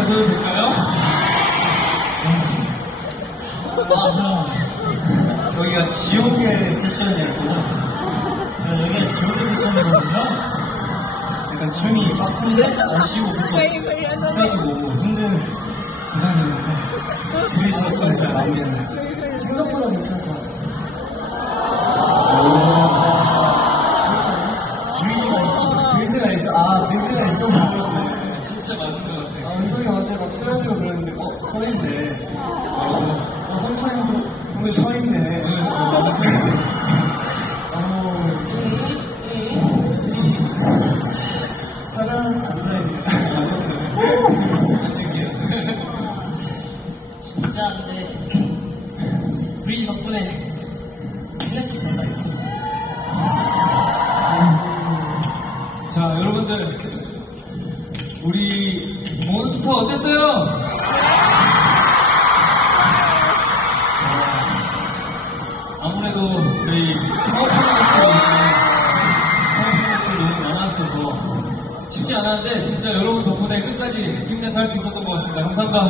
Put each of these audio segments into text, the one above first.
가셔도 될까요? 맞아. 여기가 지옥의 세션이었고, 네, 여기가 지옥의 세션이거든요. 약간 춤이 빡센데 안 쉬고 계속 해가지고 힘든 구간이었는데 덕분에 잘 마무리했네요. 오늘 서 있네. 어, 해낼 수 있었다 여러분들. 우리 몬스터 어땠어요? 저희 파워포인트들이 너무 많았어서 쉽지 않았는데 진짜 여러분 덕분에 끝까지 힘내서 할 수 있었던 것 같습니다. 감사합니다.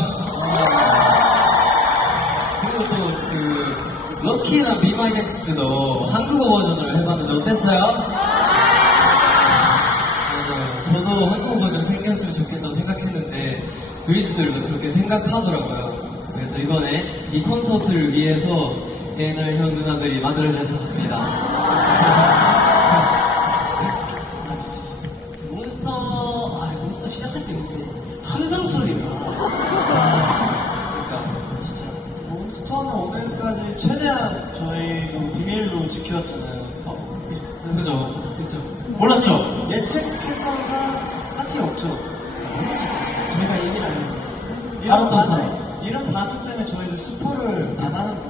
그리고 또 그 럭키나 비마이 넥스트도 한국어 버전을 해봤는데 어땠어요? 저도 한국어 버전 생겼으면 좋겠다고 생각했는데 그리스들도 그렇게 생각하더라고요. 그래서 이번에 이 콘서트를 위해서 옛날 형 누나들이 만들어주셨습니다. 몬스터 아 몬스터 시작할 때 근데 함성 소리가 그러니까 진짜 몬스터는 오늘까지 최대한 저희도 비밀로 지켜왔잖아요. 어, 그죠? 그죠? 몰랐죠? 예측했던 사람 딱히 없죠? 저희가 얘기를 안 해요. 이런 반응, 이런 반응 때문에 저희도 스포를 안 하는 거예요.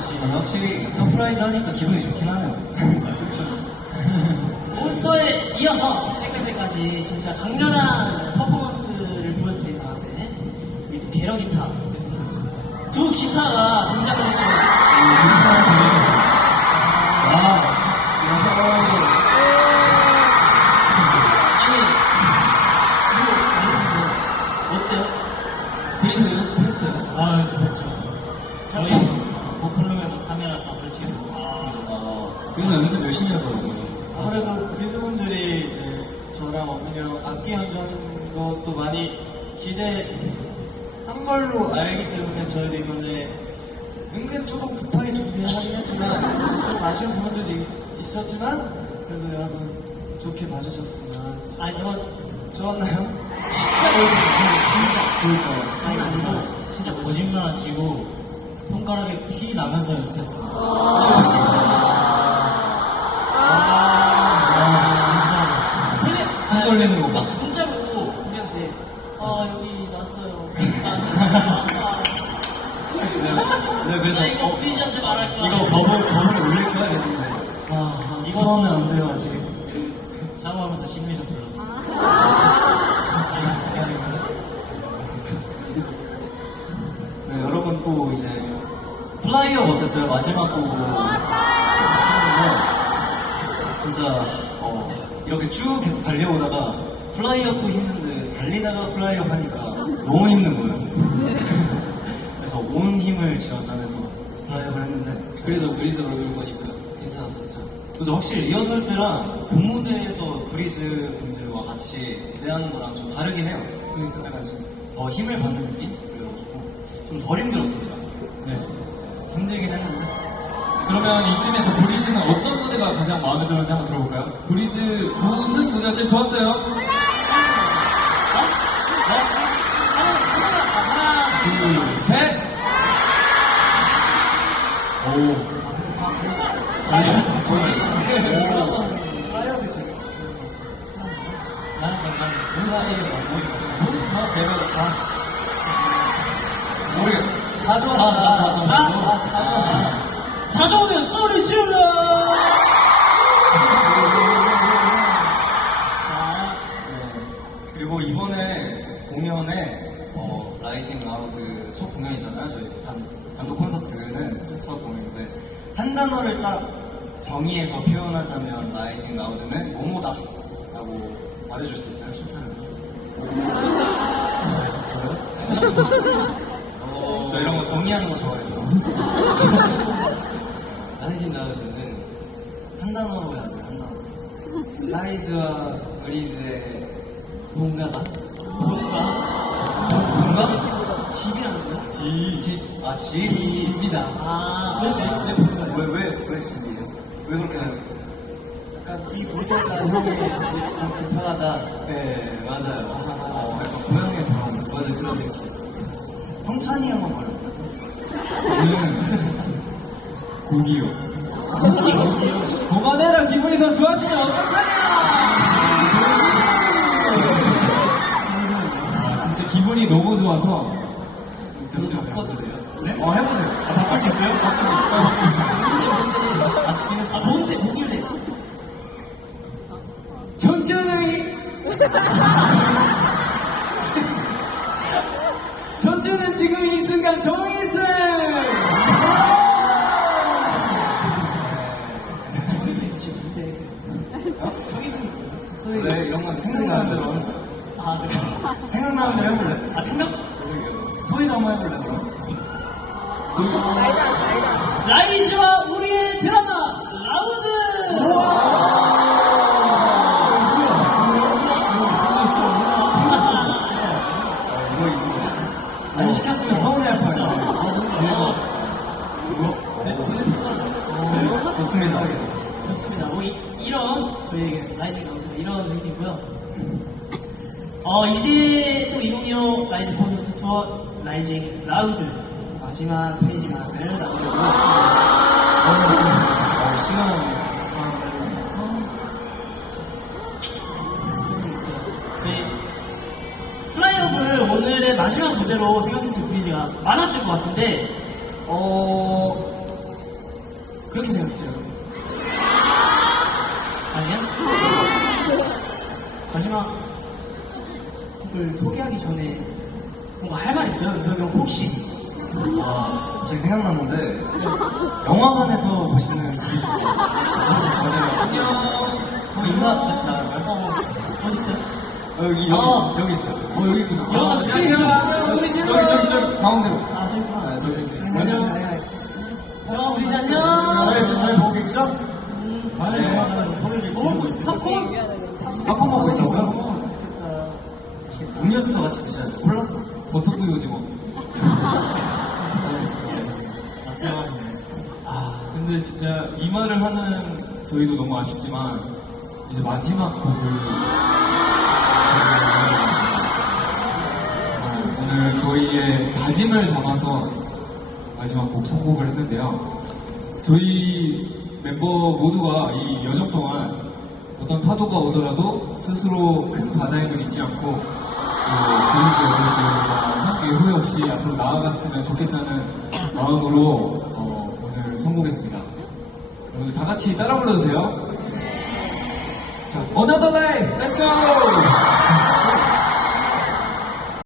그렇지. 역시 서프라이즈 하니까 기분이 좋긴 하네요. 몬스터에 이어서 백백백까지 진짜 강렬한 퍼포먼스를 보여드린 다음에 우리 또 게러 기타 두 기타가 등장을 했죠. 연습 열심히 하더라고요. 아무래도 그리스분들이 이제 저랑 어머니 형 악기 연주하는 것도 많이 기대한 걸로 알기 때문에 저희도 이번에 은근 조금 급하게 준비하긴 했지만 좀 아쉬운 부분들도 있, 있었지만 그래도 여러분 좋게 봐주셨으면 아니, 여러분 좋았나요? 진짜. 그러니까. 장난 아니고 진짜 거짓말 안 치고 손가락에 피 나면서 연습했어요. 10m 걸었어요. 아. 여러분 또 이제 플라이어 어땠어요? 마지막 곡으로 진짜 어, 이렇게 쭉 계속 달려오다가 플라이어 도 힘든데 달리다가 플라이어 하니까 너무 힘든 거예요. 네. 그래서 온 힘을 지어서 플라이어를 했는데 그래도 그리스어로 배운 거니까 괜찮았어요. 그래서 확실히 리허설 때랑 본 무대에서 브리즈 분들과 같이 무대하는 거랑 좀 다르긴 해요. 그러니까 약간 좀더 힘을 받는 느낌? 그래가지고 좀 덜 힘들었습니다. 네. 힘들긴 했는데. 그러면 이쯤에서 브리즈는 어떤 무대가 가장 마음에 들었는지 한번 들어볼까요? 브리즈 무슨 무대가 제일 좋았어요? 둘, 셋! 오. 개별 다 모르겠어. 다 좋아 다, 다, 다, 다, 다, 다 좋아 다 좋으면 소리 질러. 네. 그리고 이번에 공연에 어, 라이징 라우드 첫 공연이잖아요. 저희 단, 단독 콘서트는 첫 공연인데 한 단어를 딱 정의해서 표현하자면 라이징 라우드는 뭐뭐다 라고 말해줄 수 있어요? 쇼타는 어, 저 이런 거 정리하는 거 좋아해서 안해진 나우드는 한 단어로 해야 돼, 한 단어. 라이즈와 브리즈의 뭔가다? 뭔가? 뭔가? 집이라는 거야? 집, 아, 집이. 집이다. 아, 왜, 왜, 왜 뭔가요? 왜, 왜, 왜 집이에요? 왜 그렇게 생각했어요? 약간 이 무대가 집 너무 급하다. 네, 맞아요. 어, 약간 고향에 돌아오는 거. 맞아요, 그런 느낌. 성찬이 한번 말해볼까요? 저는 고기요. 고기요? 그만해라 기분이 더 좋아지면 어떡하냐! 아, 진짜 기분이 너무 좋아서 잠시만요. 바꿔도 돼요? 네? 어, 해보세요. 아, 바꿀 수 있어요? 바꿀 수 있어요? 바꿀 수 있어요. 아쉽긴 했어. 아, 뭔데, 뭐길래? 전주는 전주는 지금 이 순간 정의승! 네, 이런 건 생각나는 대로. 아, 그래. 생각나는 대로 해볼래? 아, 생각? 소희도 한번 해볼래, 그럼? 라이즈와 좋습니다. 뭐, 이, 이런, 저희 라이즈 라우드 이런 의미고요 어, 이제 또 이동요 라이즈 콘서트 투어 라이징 라우드 마지막 페이지만을 남겨보고 있습니다. 어, 시간 저희 플라이어블 오늘의 마지막 무대로 생각했을 브리즈가 많았을 것 같은데, 어, 그렇게 생각했죠? 아니야? 마지막 곡을 소개하기 전에 뭔가 할 말 있어요? 은석이 형 혹시? 아, 갑자기 생각났는데, 영화관에서 보시는 분이시죠? 맞아요. 안녕. 인사 같이 나갈까요? 어, 어디 있어요? 어, 여기, 여기, 어. 여기 있어요. 어, 여기 있구나. 아, 스크린. 좀 소리 질러. 저기, 저기, 저기, 가운데로. 아, 저기. 안녕. 안녕. 저 우리 안녕. 저희, 저희 보고 계시죠? 아, 네. 네. 소리를 지르고 있어요. 팝콘? 팝콘 먹고 싶다고요? 음료수도 같이 드셔야죠. 콜라? 버터구이 오징어. 아, 근데 진짜 이 말을 하는 저희도 너무 아쉽지만, 이제 마지막 곡을 오늘 저희의 다짐을 담아서 마지막 곡 선곡을 했는데요. 저희 멤버 모두가 이 여정 동안 어떤 파도가 오더라도 스스로 큰 바다임을 잊지 않고 또 그리스 여러분들과 함께 후회 없이 앞으로 나아갔으면 좋겠다는 마음으로 어, 오늘 선곡했습니다. 여러분들 다 같이 따라 불러주세요. 자, Another Life, Let's go!